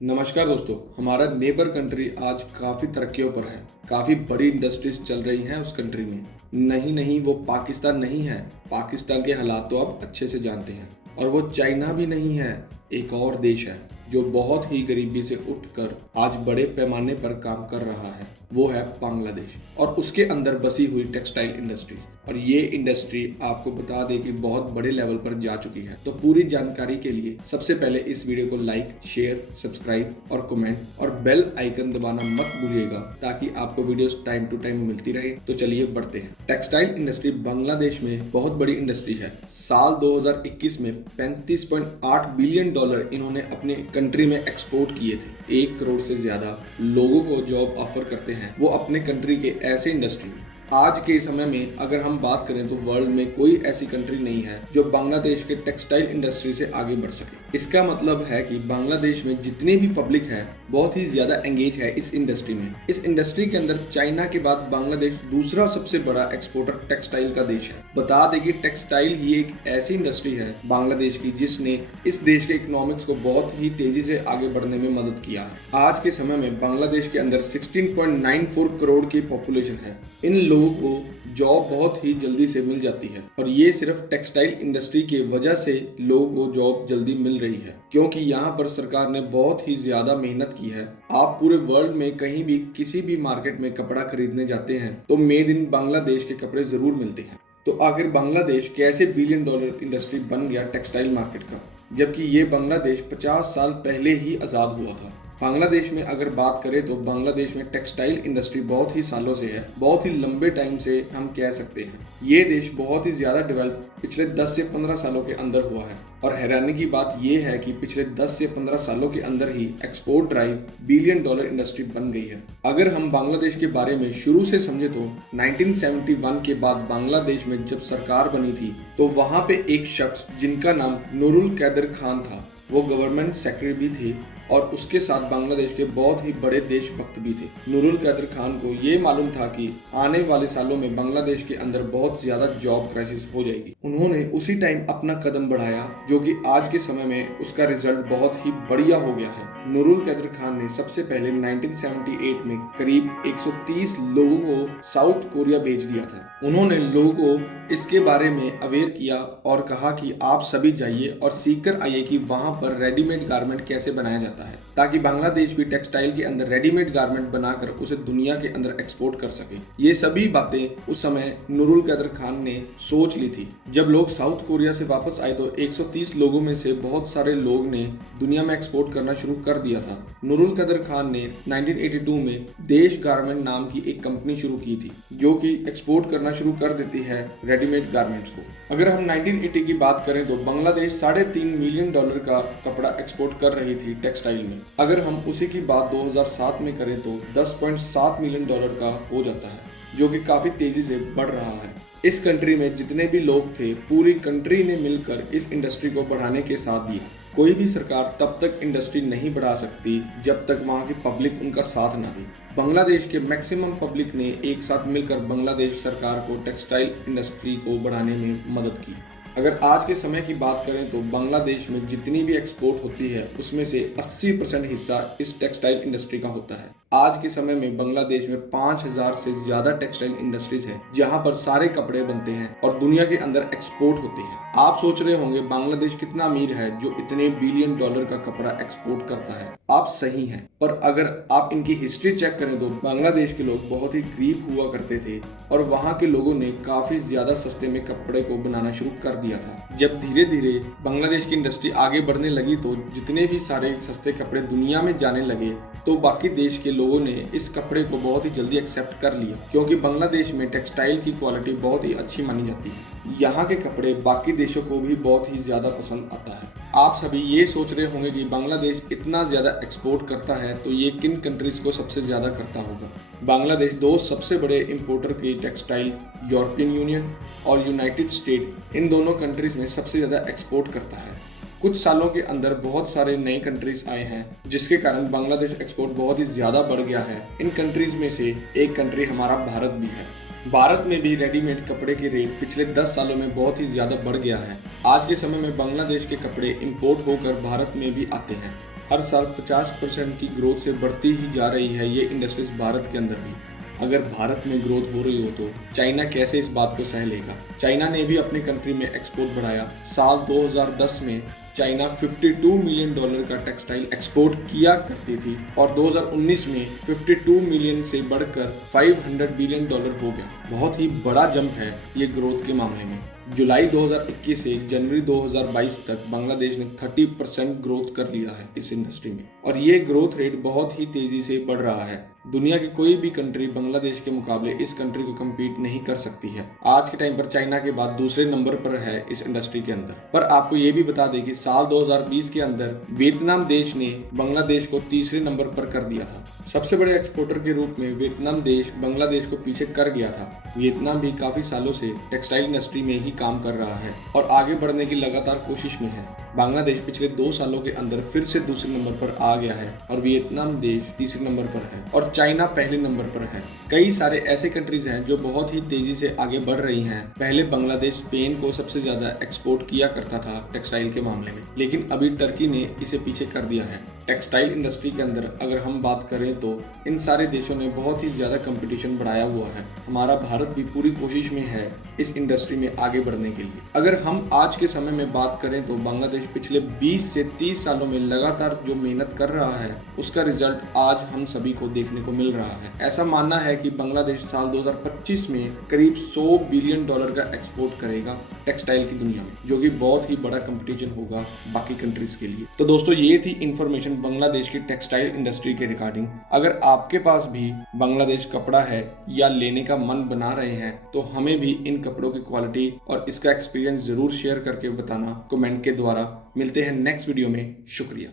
नमस्कार दोस्तों, हमारा नेबर कंट्री आज काफ़ी तरक्कियों पर है। काफ़ी बड़ी इंडस्ट्रीज चल रही हैं उस कंट्री में। नहीं, वो पाकिस्तान नहीं है। पाकिस्तान के हालात तो आप अच्छे से जानते हैं। और वो चाइना भी नहीं है, एक और देश है जो बहुत ही गरीबी से उठकर आज बड़े पैमाने पर काम कर रहा है। वो है बांग्लादेश और उसके अंदर बसी हुई टेक्सटाइल इंडस्ट्रीज। और ये इंडस्ट्री आपको बता दें कि बहुत बड़े लेवल पर जा चुकी है। तो पूरी जानकारी के लिए सबसे पहले इस वीडियो को लाइक, शेयर, सब्सक्राइब और कमेंट और बेल आइकन दबाना मत भूलिएगा ताकि आपको वीडियोस टाइम टू टाइम मिलती रहे। तो चलिए बढ़ते हैं। टेक्सटाइल इंडस्ट्री बांग्लादेश में बहुत बड़ी इंडस्ट्री है। साल 2021 में $35.8 बिलियन इन्होंने अपने कंट्री में एक्सपोर्ट किए थे। 1 करोड़ से ज्यादा लोगों को जॉब ऑफर करते हैं वो अपने कंट्री के ऐसे इंडस्ट्री में। आज के समय में अगर हम बात करें तो वर्ल्ड में कोई ऐसी कंट्री नहीं है जो बांग्लादेश के टेक्सटाइल इंडस्ट्री से आगे बढ़ सके। इसका मतलब है कि बांग्लादेश में जितनी भी पब्लिक है बहुत ही ज्यादा एंगेज है इस इंडस्ट्री में। इस इंडस्ट्री के अंदर चाइना के बाद बांग्लादेश दूसरा सबसे बड़ा एक्सपोर्टर टेक्सटाइल का देश है। बता दें कि टेक्सटाइल ही एक ऐसी इंडस्ट्री है बांग्लादेश की जिसने इस देश के इकोनॉमिक्स को बहुत ही तेजी से आगे बढ़ने में मदद किया है। आज के समय में बांग्लादेश के अंदर 16.94 करोड़ की पॉपुलेशन है। इन लोगों को जॉब बहुत ही जल्दी से मिल जाती है और ये सिर्फ टेक्सटाइल इंडस्ट्री की वजह से लोगों को जॉब जल्दी मिल रही है क्योंकि यहाँ पर सरकार ने बहुत ही ज्यादा मेहनत की है। आप पूरे वर्ल्ड में कहीं भी किसी भी मार्केट में कपड़ा खरीदने जाते हैं तो मेड इन बांग्लादेश के कपड़े जरूर मिलते हैं। तो आखिर बांग्लादेश कैसे $1 बिलियन इंडस्ट्री बन गया टेक्सटाइल मार्केट का, जबकि ये बांग्लादेश 50 साल पहले ही आजाद हुआ था। बांग्लादेश में अगर बात करें तो बांग्लादेश में टेक्सटाइल इंडस्ट्री बहुत ही सालों से है, बहुत ही लंबे टाइम से हम कह सकते हैं। ये देश बहुत ही ज़्यादा डेवलप पिछले 10 से 15 सालों के अंदर हुआ है और हैरानी की बात यह है कि पिछले 10 से 15 सालों के अंदर ही एक्सपोर्ट ड्राइव $1 बिलियन इंडस्ट्री बन गई है। अगर हम बांग्लादेश के बारे में शुरू से समझे तो 1971 के बाद बांग्लादेश में जब सरकार बनी थी तो वहाँ पे एक शख्स जिनका नाम नूरुल कैदर खान था, वो गवर्नमेंट सेक्रेटरी भी थे और उसके साथ बांग्लादेश के बहुत ही बड़े देशभक्त भी थे। नूरुल कैदर खान को ये मालूम था कि आने वाले सालों में बांग्लादेश के अंदर बहुत ज्यादा जॉब क्राइसिस हो जाएगी। उन्होंने उसी टाइम अपना कदम बढ़ाया जो कि आज के समय में उसका रिजल्ट बहुत ही बढ़िया हो गया है। नूरुल कैदर खान ने सबसे पहले 1978 में करीब 130 लोगों को साउथ कोरिया भेज दिया था। उन्होंने लोगों को इसके बारे में अवेयर किया और कहा कि आप सभी जाइए और सीख कर आइए कि वहाँ पर रेडीमेड गारमेंट कैसे बनाया जाता है ताकि बांग्लादेश भी टेक्सटाइल के अंदर रेडीमेड गारमेंट बनाकर उसे दुनिया के अंदर एक्सपोर्ट कर सके। ये सभी बातें उस समय नूरुल कैदर खान ने सोच ली थी। जब लोग साउथ कोरिया से वापस आए तो 130 लोगों में से बहुत सारे लोग ने दुनिया में एक्सपोर्ट करना शुरू कर दिया था। नूरुल कैदर खान ने 1982 में देश गारमेंट नाम की एक कंपनी शुरू की थी जो कि एक्सपोर्ट करना शुरू कर देती है रेडीमेड गारमेंट्स को। अगर हम 1980 की बात करें तो बांग्लादेश $3.5 मिलियन का कपड़ा एक्सपोर्ट कर रही थी टेक्सटाइल में। अगर हम उसी की बात 2007 में करें तो $10.7 मिलियन का हो जाता है जो कि काफी तेजी से बढ़ रहा है। इस कंट्री में जितने भी लोग थे पूरी कंट्री ने मिलकर इस इंडस्ट्री को बढ़ाने के साथ दिया। कोई भी सरकार तब तक इंडस्ट्री नहीं बढ़ा सकती जब तक वहाँ की पब्लिक उनका साथ ना दे। बांग्लादेश के मैक्सिमम पब्लिक ने एक साथ मिलकर बांग्लादेश सरकार को टेक्सटाइल इंडस्ट्री को बढ़ाने में मदद की। अगर आज के समय की बात करें तो बांग्लादेश में जितनी भी एक्सपोर्ट होती है उसमें से 80% हिस्सा इस टेक्सटाइल इंडस्ट्री का होता है। आज के समय में बांग्लादेश में 5000 से ज्यादा टेक्सटाइल इंडस्ट्रीज है जहां पर सारे कपड़े बनते हैं और दुनिया के अंदर एक्सपोर्ट होते हैं। आप सोच रहे होंगे बांग्लादेश कितना अमीर है जो इतने $1 बिलियन का कपड़ा एक्सपोर्ट करता है। आप सही हैं, पर अगर आप इनकी हिस्ट्री चेक करें तो बांग्लादेश के लोग बहुत ही गरीब हुआ करते थे और वहाँ के लोगों ने काफी ज्यादा सस्ते में कपड़े को बनाना शुरू कर दिया था। जब धीरे धीरे बांग्लादेश की इंडस्ट्री आगे बढ़ने लगी तो जितने भी सारे सस्ते कपड़े दुनिया में जाने लगे तो बाकी देश के लोगों ने इस कपड़े को बहुत ही जल्दी एक्सेप्ट कर लिया क्योंकि बांग्लादेश में टेक्सटाइल की क्वालिटी बहुत ही अच्छी मानी जाती है। यहाँ के कपड़े बाकी देशों को भी बहुत ही ज्यादा पसंद आता है। आप सभी ये सोच रहे होंगे कि बांग्लादेश इतना ज्यादा एक्सपोर्ट करता है तो ये किन कंट्रीज को सबसे ज्यादा करता होगा। बांग्लादेश 2 सबसे बड़े इंपोर्टर की टेक्सटाइल यूरोपियन यूनियन और यूनाइटेड स्टेट, इन दोनों कंट्रीज में सबसे ज्यादा एक्सपोर्ट करता है। कुछ सालों के अंदर बहुत सारे नए कंट्रीज आए हैं जिसके कारण बांग्लादेश एक्सपोर्ट बहुत ही ज्यादा बढ़ गया है। इन कंट्रीज में से एक कंट्री हमारा भारत भी है। भारत में भी रेडीमेड कपड़े के रेट पिछले 10 सालों में बहुत ही ज़्यादा बढ़ गया है। आज के समय में बांग्लादेश के कपड़े इंपोर्ट होकर भारत में भी आते हैं। हर साल 50% की ग्रोथ से बढ़ती ही जा रही है ये इंडस्ट्रीज भारत के अंदर भी। अगर भारत में ग्रोथ हो रही हो तो चाइना कैसे इस बात को सह लेगा। चाइना ने भी अपनी कंट्री में एक्सपोर्ट बढ़ाया। साल 2010 में चाइना $52 मिलियन का टेक्सटाइल एक्सपोर्ट किया करती थी और 2019 में 52 मिलियन से बढ़कर $500 बिलियन हो गया। बहुत ही बड़ा जंप है ये ग्रोथ के मामले में। जुलाई 2021 से जनवरी 2022 तक बांग्लादेश ने 30% ग्रोथ कर लिया है इस इंडस्ट्री में और ये ग्रोथ रेट बहुत ही तेजी से बढ़ रहा है। दुनिया की कोई भी कंट्री बांग्लादेश के मुकाबले इस कंट्री को कम्पीट नहीं कर सकती है। आज के टाइम पर चाइना के बाद दूसरे नंबर पर है इस इंडस्ट्री के अंदर। पर आपको ये भी बता दें कि साल 2020 के अंदर वियतनाम देश ने बांग्लादेश को तीसरे नंबर पर कर दिया था। सबसे बड़े एक्सपोर्टर के रूप में वियतनाम देश बांग्लादेश को पीछे कर गया था। वियतनाम भी काफी सालों से टेक्सटाइल इंडस्ट्री में ही काम कर रहा है और आगे बढ़ने की लगातार कोशिश में है। बांग्लादेश पिछले 2 सालों के अंदर फिर से दूसरे नंबर पर आ गया है और वियतनाम देश तीसरे नंबर पर है और चाइना पहले नंबर पर है। कई सारे ऐसे कंट्रीज हैं जो बहुत ही तेजी से आगे बढ़ रही हैं। पहले बांग्लादेश स्पेन को सबसे ज्यादा एक्सपोर्ट किया करता था टेक्सटाइल के मामले में, लेकिन अभी टर्की ने इसे पीछे कर दिया है। टेक्सटाइल इंडस्ट्री के अंदर अगर हम बात करें तो इन सारे देशों ने बहुत ही ज़्यादा कंपटीशन बढ़ाया हुआ है। हमारा भारत भी पूरी कोशिश में है इस इंडस्ट्री में आगे बढ़ने के लिए। अगर हम आज के समय में बात करें तो बांग्लादेश पिछले 20 से 30 सालों में लगातार जो मेहनत कर रहा है उसका रिजल्ट आज हम सभी को देखने को मिल रहा है। ऐसा मानना है कि बांग्लादेश साल 2025 में करीब $100 बिलियन का एक्सपोर्ट करेगा टेक्सटाइल की दुनिया में, जो कि बहुत ही बड़ा कंपटीशन होगा बाकी कंट्रीज के लिए। तो दोस्तों ये थी इंफॉर्मेशन बांग्लादेश की टेक्सटाइल इंडस्ट्री के रिगार्डिंग। अगर आपके पास भी बांग्लादेश कपड़ा है या लेने का मन बना रहे हैं तो हमें भी इन कपड़ों की क्वालिटी और इसका एक्सपीरियंस जरूर शेयर करके बताना कमेंट के द्वारा। मिलते हैं नेक्स्ट वीडियो में। शुक्रिया।